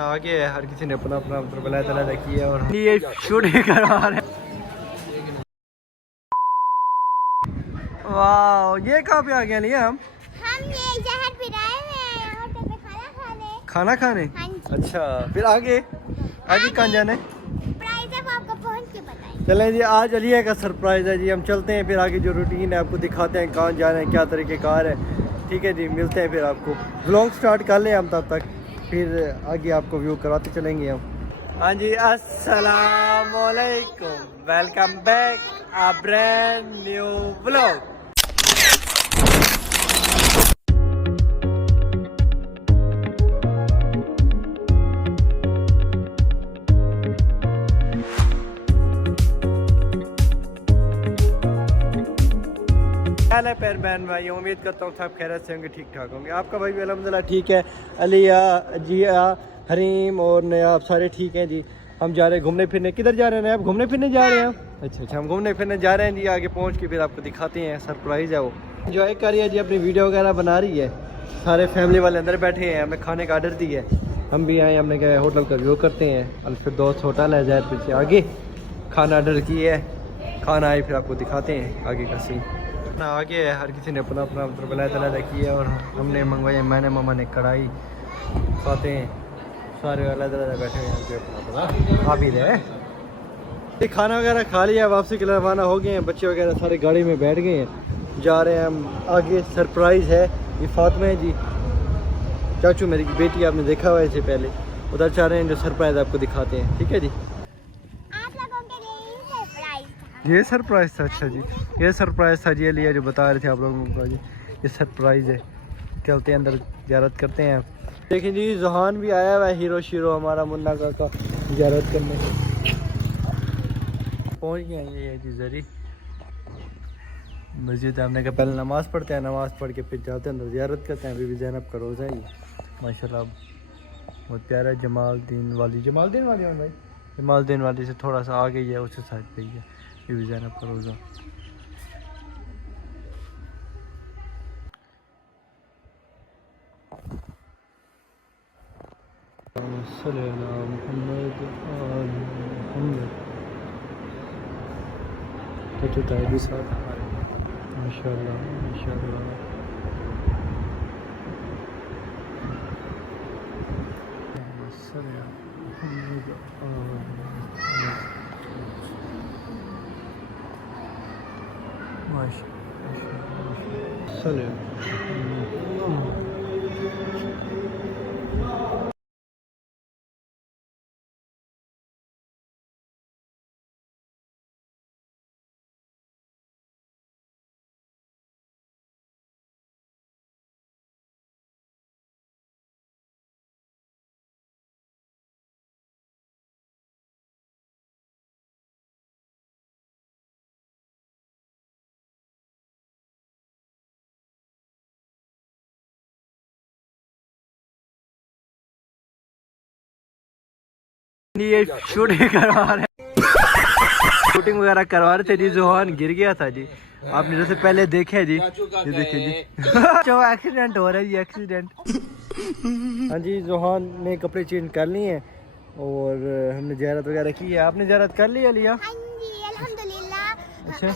आगे है, हर किसी ने अपना अपना बुलाया तला किया और ये शूटिंग करवा रहे हैं। वाह, ये कहाँ पे आ गया लिया हम ये जहर पिलाए हुए हैं होटल पे खाना खाने। हाँ जी। अच्छा, फिर आगे कहाँ जाना है? प्राइस है वो आपको पहुंच के बताएंगे। चलें जी, आज अलिया का सरप्राइज़ है जी। हम चलते हैं, फिर आगे जो रूटीन है आपको दिखाते हैं, कहाँ जाना है, क्या तरीक़ेकार है। ठीक है जी, मिलते हैं फिर आपको। व्लॉग स्टार्ट कर लें हम, तब तक फिर आगे आपको व्यू कराते चलेंगे हम। हाँ जी, अस्सलाम वालेकुम, welcome back a brand new vlog. है पैर बहन भाई, उम्मीद करता हूँ सब खैरियत से होंगे, ठीक ठाक होंगे। आपका भाई भी अल्हम्दुलिल्लाह ठीक है। अलिया, जिया, हरीम और नयाब सारे ठीक हैं जी। हम जा रहे हैं घूमने फिरने। किधर जा रहे हैं नयाब? घूमने फिरने जा रहे हैं। अच्छा, हम घूमने फिरने जा रहे हैं जी। आगे पहुँच के फिर आपको दिखाते हैं, सरप्राइज़ है वो। एंजॉय करिए जी, अपनी वीडियो वगैरह बना रही है। सारे फैमिली वाले अंदर बैठे हैं, हमने खाने का आर्डर दिया है। हम भी आए, हमने कहा होटल का व्यू करते हैं। अल-फिरदौस होटल है जैदपुर से आगे। खाना आर्डर किया है, खाना आए फिर आपको दिखाते हैं आगे का सीन। आगे है, हर किसी ने अपना अपना बुलाया तला किया और हमने मंगवाया। मैंने मामा ने कढ़ाई खाते हैं, सारे अलग अलग बैठे हैं अपना खा भी रहे। ये खाना वगैरह खा लिया, वापसी के लिए रवाना हो गए हैं। बच्चे वगैरह सारे गाड़ी में बैठ गए हैं, जा रहे हैं हम आगे। सरप्राइज़ है, ये फातिमा है जी, चाचू मेरी बेटी, आपने देखा हुआ है इससे पहले। उधर जा रहे हैं, जो सरप्राइज़ आपको दिखाते हैं। ठीक है जी, ये सरप्राइज़ था। अच्छा जी, ये सरप्राइज़ था जी, लिया जो बता रहे थे आप लोगों को जी, ये सरप्राइज़ है। चलते हैं अंदर, ज़ियारत करते हैं। देखें जी, ज़ुहान भी आया हुआ है, हीरो शीरो हमारा मुन्ना काका ज़ियारत करने पहुंच गए हैं। ये जी जरी मस्जिद है, हमने कहा पहले नमाज़ पढ़ते हैं, नमाज़ पढ़ के फिर जाते हैं अंदर, ज़ियारत करते हैं। बीबी ज़ैनब का रोज़ा है माशाल्लाह, बहुत प्यारा। जमालदीन वाली भाई, जमालदीन वाली से थोड़ा सा आगे ही है, उस साइड पे ही है बीबी ज़ैनब का रोज़ा। भी साथ माशाल्लाह माशाल्लाह। ये शूटिंग करवा रहे, शूटिंग वगैरह करवा रहे थे जी। ज़ुहान गिर गया था जी, आपने जैसे पहले देखे जी, ये देखिए जी जो एक्सीडेंट हो रहा है जी, एक्सीडेंट। हाँ जी, ज़ुहान ने कपड़े चेंज कर लिए हैं और हमने ज़ियारत वगैरह की है। आपने ज़ियारत कर ली है लिया? हाँ जी, अल्हम्दुलिल्लाह। अच्छा,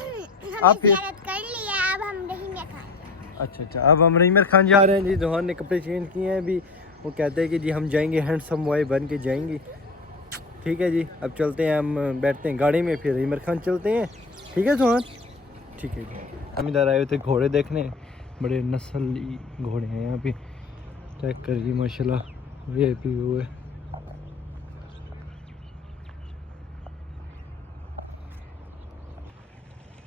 आप ज़ियारत कर लिया, अब हम रहीमिया खान। अच्छा, अब हम रहीमिया खान जा रहे हैं जी। ज़ुहान ने कपड़े चेंज किए हैं अभी, वो कहते हैं कि जी हम जाएंगे, हैंडसम बॉय बन के जाएंगे। ठीक है जी, अब चलते हैं, हम बैठते हैं गाड़ी में, फिर रहीमिया खान चलते हैं। ठीक है ज़ुहान, ठीक है जी। हम इधर आए हुए थे घोड़े देखने, बड़े नस्ली घोड़े हैं यहाँ पे। चेक करिए माशाल्लाह, VIP व्यू है।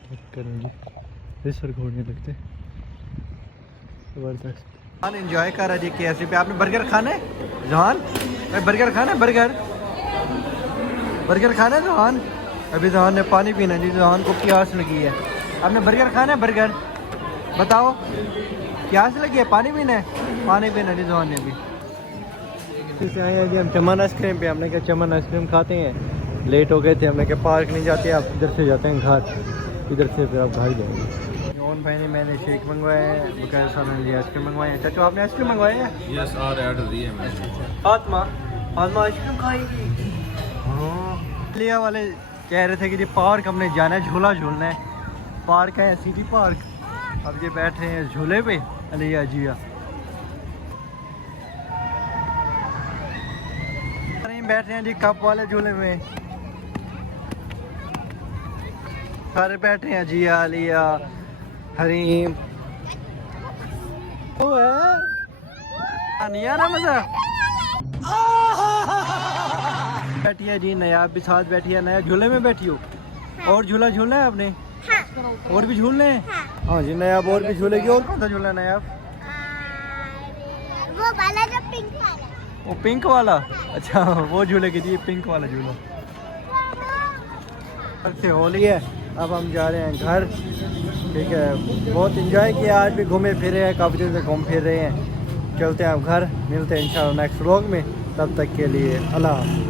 चेक करें जी, रेसर घोड़े लगते ज़बरदस्त। ज़ुहान एंजॉय कर रहा है जी KFC पे। आपने बर्गर खाना है ज़ुहान? बर्गर खाना है? बर्गर खाना है ज़ुहान? अभी ज़ुहान ने पानी पीना है जी, ज़ुहान को प्यास लगी है। आपने बर्गर खाना है? बर्गर बताओ, प्यास लगी है, पानी पीना है? पानी पीना है जी ज़ुहान ने भी। इसे आए हैं जी हम चमन आइसक्रीम पे। हमने कहा चमन आइसक्रीम खाते हैं, लेट हो गए थे। हमने कहा पार्क नहीं जाते, आप इधर से जाते हैं घर, इधर से फिर आप घर जाएंगे। मोहन भाई ने, मैंने शेक मंगवाया है, बकाया साहब ने आइसक्रीम मंगवाए हैं। चाचू आपने आइसक्रीम मंगवाया है? यस, और ऑर्डर दिए मैंने। फातिमा फातिमा आइसक्रीम खाएगी। हाँ लिया वाले कह रहे थे कि ये पार्क हमने जाना है, झूला झूलना है। पार्क है सिटी पार्क। अब ये बैठ रहे हैं झूले पे अलिया जिया। बैठ रहे हैं जी कप वाले झूले में। सारे बैठे हैं जिया अलिया हरीम। वो है नहीं आ रहा मजा। बैठी है जी नयाब भी साथ बैठी है। नया झूले में बैठी हो और झूला झूलना है आपने? हाँ। और भी झूलने हैं? हाँ। हाँ जी नयाब और भी झूलेगी। और कौन सा झूला है नयाब? वो वाला जो पिंक वाला। वो पिंक वाला? अच्छा वो झूले की जी पिंक वाला झूला। से होली है अब हम जा रहे हैं घर। ठीक है बहुत इंजॉय किया आज भी, घूमे फिरे हैं, काफ़ी दिन से घूम फिर रहे हैं। चलते हैं अब घर, मिलते हैं इंशाल्लाह नेक्स्ट व्लॉग में। तब तक के लिए अल्लाह हाफ़िज़।